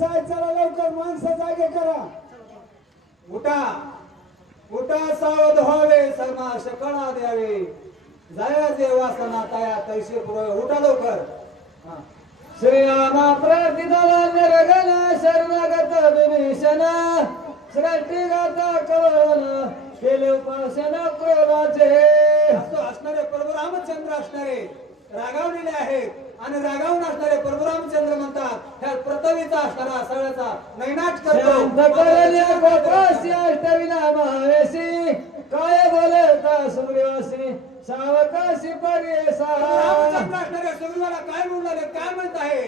साहेब चला लवकर माणसं जागे करा. उठा उठा सावध व्हावे सरमा शकणा द्यावे जाया जे वासना तया तैसे पुरवे. उठा लवकर. श्रीरामा प्रार्थितवा निरगन शरणागत विभीषण सृष्टी गाता कवन केले उपासना क्रोधाचे. असणारे प्रभू रामचंद्र असणारे रागावलेले आहेत आणि रागावून असणारे प्रभू रामचंद्र म्हणतात ह्या पृथ्वीचा असणारा सगळ्याचा नैनाट करतो. अष्टविना महावेशी काय बोलता सुग्रीवासी सावकाशी पर्यसा. रामचंद्र असणारे सुग्रीवाला काय बोलले काय म्हणत आहे.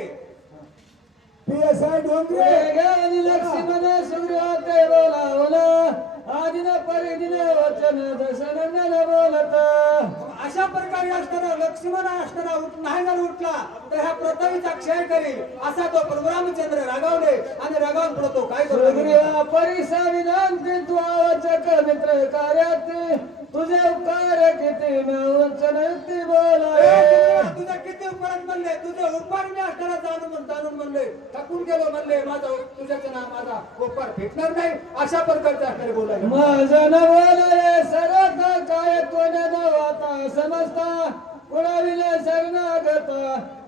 PSI डोंगरे लक्ष्मण सुग्रीवा ते बोलावलं आदिन परिदिन वचन दशनंदन बोलत. अशा प्रकारे असताना लक्ष्मण असताना नाही जर उठला तर ह्या पृथ्वीचा क्षय करील असा तो प्रभू रामचंद्र रागावले आणि रागावून पडतो. काय सुग्रीवा परिसा विनंती तू आवचक मित्र कार्यात तुझे उपकार किती वचन युक्ती बोलावे. तुझे किती उपकार म्हणले तुझे उपकार मी असताना जाणून म्हणले थकून गेलो म्हणले माझा तुझ्याचे नाव माझा उपकार भेटणार नाही अशा प्रकारचे असणारे बोलायला. माझं न बोलाये सरत काय कोण्या नवाता समजता कुणाविले शरणागत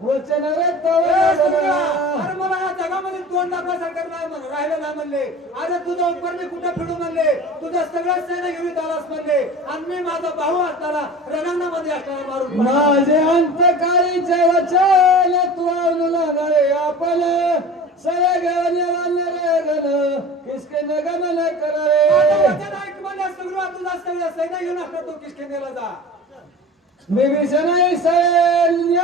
वचन रक्त. अरे मला या जगामध्ये तोंड दाखवायसारखं नाही म्हणून राहिलं नाही म्हणले. अरे तुझा उपकार मी कुठे फिरू म्हणले तुझं सगळं सैन्य घेऊन आलास म्हणले आणि मी माझा भाऊ असताना रणांगणामध्ये असताना मारून माझे अंतकाळीचे वचन तू आवडूला गळे आपण सगळे घेऊन रे गण किसके गमन करावे. तुझा सगळं सैन्य घेऊन असणार तू किष्किंधेला जा. विभीषण सैन्य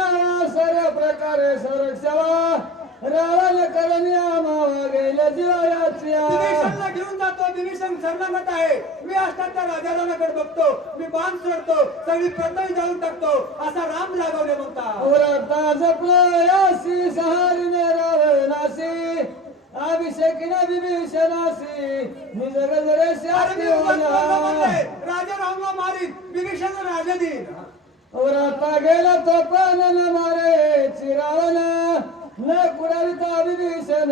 सर्व प्रकारे संरक्षवा रावण करण्या मावा गेल्या जीवायाची. विभीषणला घेऊन जातो. विभीषण शरणागत आहे. मी असतात त्या राजाराणाकडे बघतो मी बाण सोडतो सगळी पृथ्वी जाळून टाकतो असा राम रागवले म्हणतात. ओरडता जपलं यासी सहारीने रावणासी अभिषेकीन विभीषणासी निज गजरे शाती होणार. राजा रामला मारीन विभीषण राजा देईन. ओरडता गेला तो पण न मारे चिरावण न कुडाविता विभीषण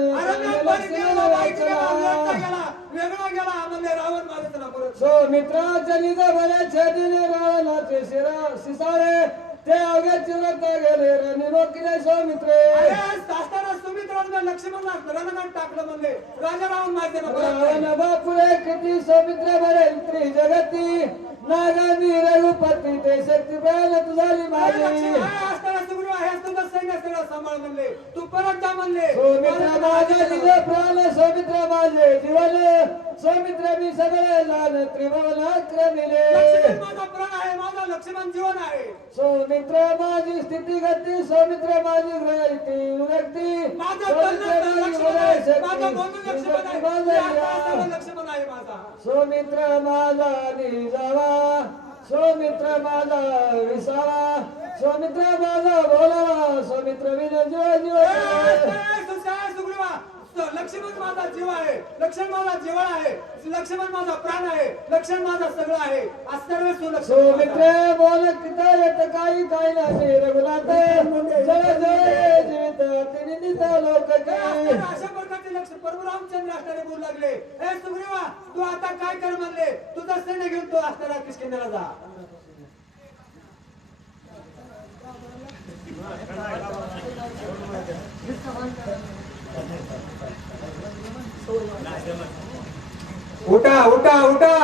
सौमित्राच्या निज भले छेदिने रावणाचे शिसारे ते अवघे चिरता गेले रणिरोखिले सौमित्रे. असताना सुमित्रांना लक्ष्मणला रणगात टाकलं म्हणले राजा रावण मारते रावण बापुरे किती सौमित्र बरे त्रि जगती नागांनी रघुपती ते शक्ती बळ तुझाली माझी. असताना सुग्रीव आहे तुझं सैन्य सगळं सांभाळ म्हणले तू परत जा म्हणले. सौमित्र माझे निज प्राण सौमित्र माझे जीवन सौमित्र मी सगळे लाल त्रिभुवन क्रमिले. लक्ष्मण माझा प्राण आहे माझा लक्ष्मण जीवन आहे. सौमित्र माझी स्थिती गती सौमित्र माझी ग्रहिती विरक्ती लक्ष्मण आहे माझा. सौमित्र माझा निजावा सौमित्र माझा विसावा सौमित्र माझा बोलावा सौमित्र विन जीव जीव. लक्ष्मण माझा जीव आहे लक्ष्मण माझा जीवा आहे लक्ष्मण माझा प्राण आहे लक्ष्मण माझा सगळं आहे सर्व सौमित्र बोल किता येत काही काही नाही रघुनाथ जय जय जीवित तिनित लोक. अशा प्रकारचे लक्ष प्रभू रामचंद्र असणारे बोलू लागले हे सुग्रीवा तू आता काय कर म्हणले तुझा सैन्य घेऊन तो असणारा किष्किंधेला जा. उठा उठा उठा